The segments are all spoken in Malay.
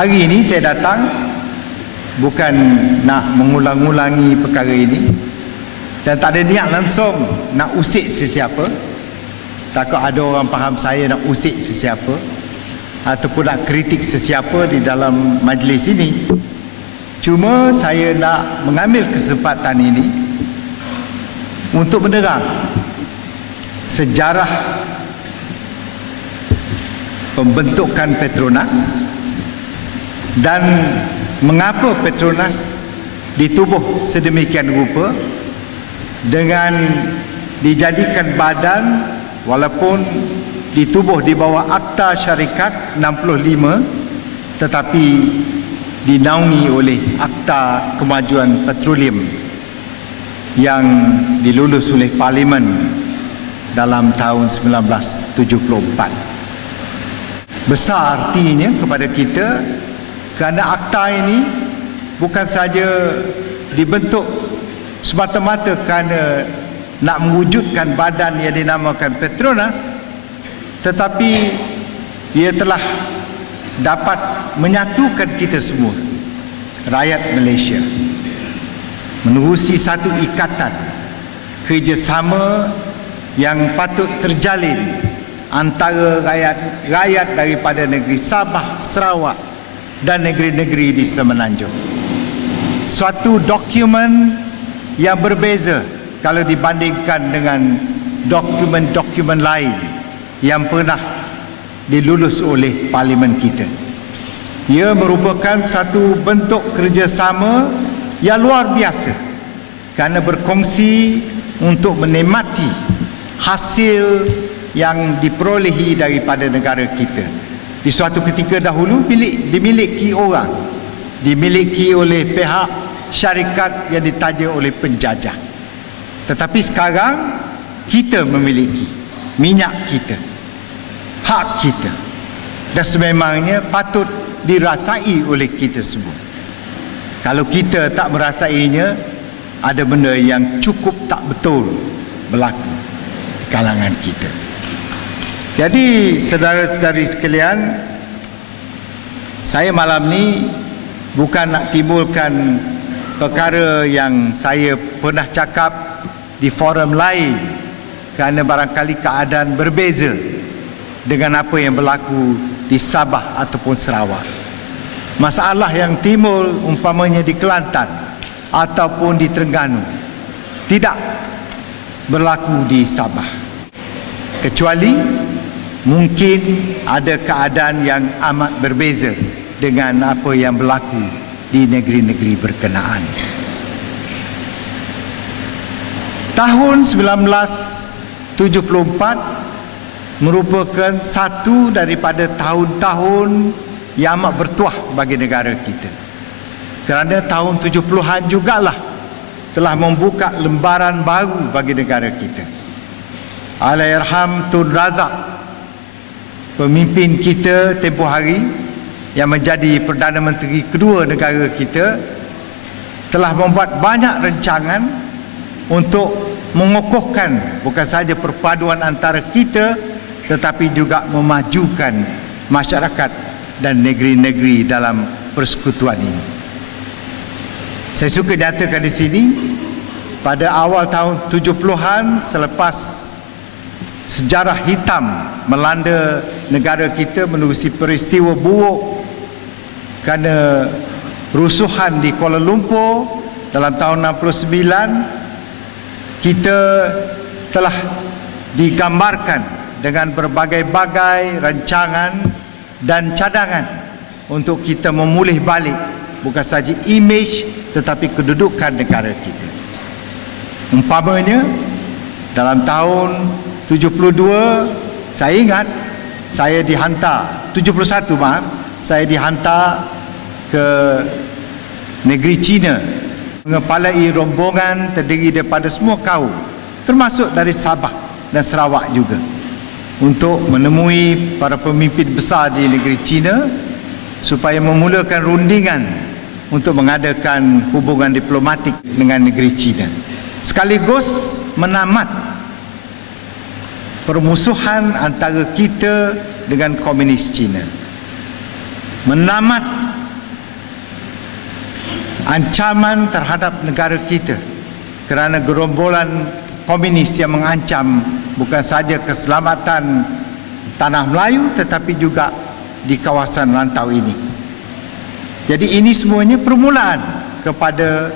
Hari ini saya datang bukan nak mengulang-ulangi perkara ini, dan tak ada niat langsung nak usik sesiapa. Takut ada orang faham saya nak usik sesiapa ataupun nak kritik sesiapa di dalam majlis ini. Cuma saya nak mengambil kesempatan ini untuk menerang sejarah pembentukan Petronas dan mengapa Petronas ditubuh sedemikian rupa dengan dijadikan badan walaupun ditubuh di bawah Akta Syarikat 65 tetapi dinaungi oleh Akta Kemajuan Petroleum yang dilulus oleh Parlimen dalam tahun 1974. Besar artinya kepada kita kerana akta ini bukan saja dibentuk semata-mata kerana nak mewujudkan badan yang dinamakan Petronas, tetapi ia telah dapat menyatukan kita semua, rakyat Malaysia, menerusi satu ikatan kerjasama yang patut terjalin antara rakyat daripada negeri Sabah, Sarawak dan negeri-negeri di Semenanjung. Suatu dokumen yang berbeza kalau dibandingkan dengan dokumen-dokumen lain yang pernah dilulus oleh Parlimen kita. Ia merupakan satu bentuk kerjasama yang luar biasa kerana berkongsi untuk menikmati hasil yang diperolehi daripada negara kita. Di suatu ketika dahulu dimiliki orang, dimiliki oleh pihak syarikat yang ditaja oleh penjajah. Tetapi sekarang kita memiliki minyak kita, hak kita, dan sememangnya patut dirasai oleh kita semua. Kalau kita tak merasainya, ada benda yang cukup tak betul berlaku di kalangan kita. Jadi saudara-saudari sekalian, saya malam ni bukan nak timbulkan perkara yang saya pernah cakap di forum lain kerana barangkali keadaan berbeza dengan apa yang berlaku di Sabah ataupun Sarawak. Masalah yang timbul umpamanya di Kelantan ataupun di Terengganu tidak berlaku di Sabah, kecuali mungkin ada keadaan yang amat berbeza dengan apa yang berlaku di negeri-negeri berkenaan. Tahun 1974 merupakan satu daripada tahun-tahun yang amat bertuah bagi negara kita, kerana tahun 70-an jugalah telah membuka lembaran baru bagi negara kita. Allahyarham Tun Razak, pemimpin kita tempoh hari yang menjadi Perdana Menteri kedua negara kita, telah membuat banyak rancangan untuk mengokohkan bukan sahaja perpaduan antara kita tetapi juga memajukan masyarakat dan negeri-negeri dalam persekutuan ini. Saya suka nyatakan di sini, pada awal tahun 70-an selepas sejarah hitam melanda negara kita menerusi peristiwa buruk kerana rusuhan di Kuala Lumpur dalam tahun 69, kita telah digambarkan dengan berbagai-bagai rancangan dan cadangan untuk kita memulih balik bukan sahaja imej tetapi kedudukan negara kita. Umpamanya dalam tahun 72, saya ingat saya dihantar 71 maaf, saya dihantar ke negeri China mengepalai rombongan terdiri daripada semua kaum termasuk dari Sabah dan Sarawak juga, untuk menemui para pemimpin besar di negeri China supaya memulakan rundingan untuk mengadakan hubungan diplomatik dengan negeri China, sekaligus menamat permusuhan antara kita dengan komunis China, menamat ancaman terhadap negara kita kerana gerombolan komunis yang mengancam bukan saja keselamatan tanah Melayu tetapi juga di kawasan rantau ini. Jadi ini semuanya permulaan kepada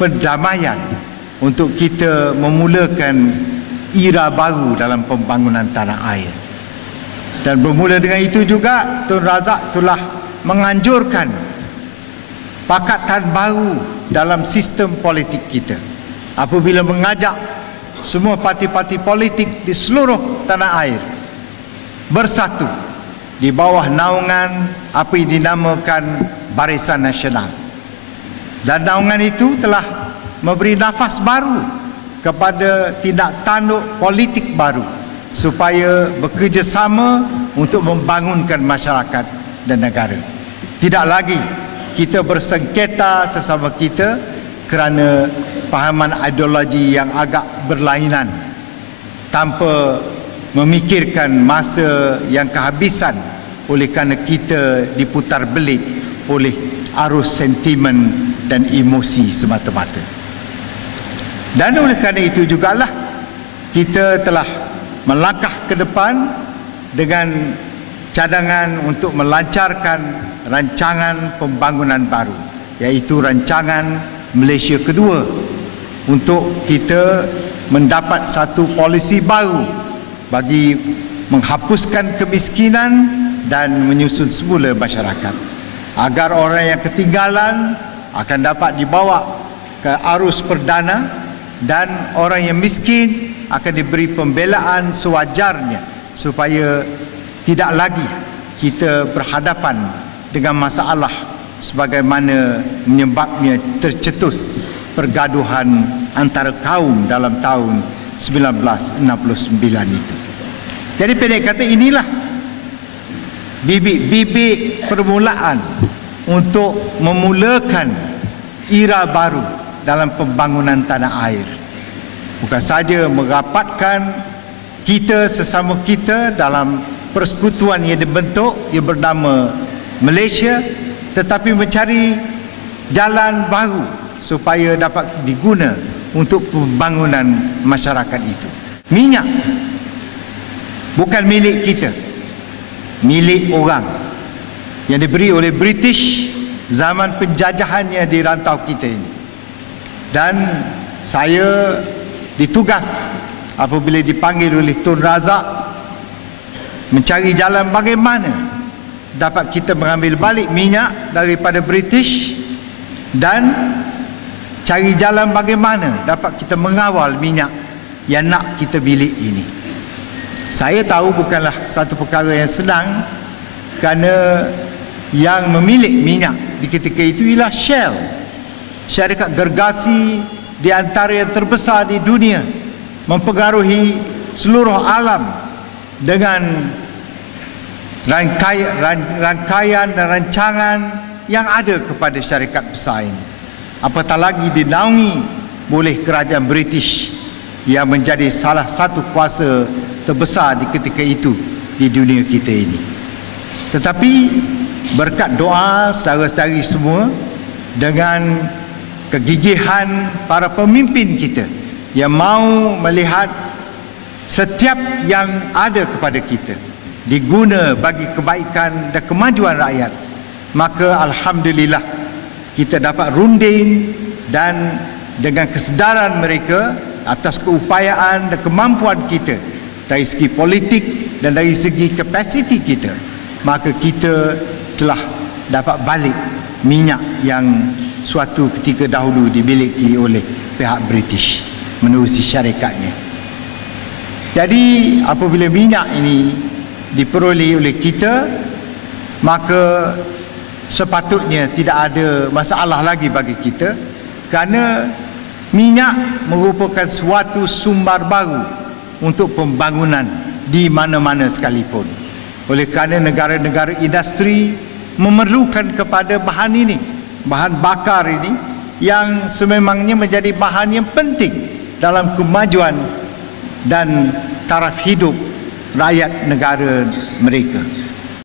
perdamaian untuk kita memulakan era baru dalam pembangunan tanah air. Dan bermula dengan itu juga Tun Razak telah menganjurkan pakatan baru dalam sistem politik kita apabila mengajak semua parti-parti politik di seluruh tanah air bersatu di bawah naungan apa yang dinamakan Barisan Nasional. Dan naungan itu telah memberi nafas baru kepada tindak tanduk politik baru supaya bekerjasama untuk membangunkan masyarakat dan negara. Tidak lagi kita bersengketa sesama kita kerana pahaman ideologi yang agak berlainan tanpa memikirkan masa yang kehabisan oleh kerana kita diputar belit oleh arus sentimen dan emosi semata-mata. Dan oleh kerana itu jugalah kita telah melangkah ke depan dengan cadangan untuk melancarkan rancangan pembangunan baru, iaitu rancangan Malaysia kedua, untuk kita mendapat satu polisi baru bagi menghapuskan kemiskinan dan menyusun semula masyarakat agar orang yang ketinggalan akan dapat dibawa ke arus perdana dan orang yang miskin akan diberi pembelaan sewajarnya supaya tidak lagi kita berhadapan dengan masalah sebagaimana menyebabnya tercetus pergaduhan antara kaum dalam tahun 1969 itu. Jadi pendek kata, inilah bibit-bibit permulaan untuk memulakan era baru dalam pembangunan tanah air. Bukan saja merapatkan kita sesama kita dalam persekutuan yang dibentuk yang bernama Malaysia, tetapi mencari jalan baru supaya dapat diguna untuk pembangunan masyarakat itu. Minyak bukan milik kita, milik orang yang diberi oleh British zaman penjajahannya di rantau kita ini. Dan saya ditugas apabila dipanggil oleh Tun Razak mencari jalan bagaimana dapat kita mengambil balik minyak daripada British dan cari jalan bagaimana dapat kita mengawal minyak yang nak kita milik ini. Saya tahu bukanlah satu perkara yang senang kerana yang memiliki minyak di ketika itu ialah Shell, syarikat gergasi di antara yang terbesar di dunia, mempengaruhi seluruh alam dengan rangkaian dan rancangan yang ada kepada syarikat besar ini. Apatah lagi dinaungi oleh kerajaan British yang menjadi salah satu kuasa terbesar di ketika itu di dunia kita ini. Tetapi berkat doa saudara-saudari semua dengan kegigihan para pemimpin kita yang mau melihat setiap yang ada kepada kita diguna bagi kebaikan dan kemajuan rakyat, maka alhamdulillah kita dapat runding dan dengan kesedaran mereka atas keupayaan dan kemampuan kita dari segi politik dan dari segi kapasiti kita, maka kita telah dapat balik minyak yang suatu ketika dahulu dimiliki oleh pihak British menerusi syarikatnya. Jadi apabila minyak ini diperoleh oleh kita, maka sepatutnya tidak ada masalah lagi bagi kita kerana minyak merupakan suatu sumber baru untuk pembangunan di mana-mana sekalipun. Oleh kerana negara-negara industri memerlukan kepada bahan ini, bahan bakar ini yang sememangnya menjadi bahan yang penting dalam kemajuan dan taraf hidup rakyat negara mereka.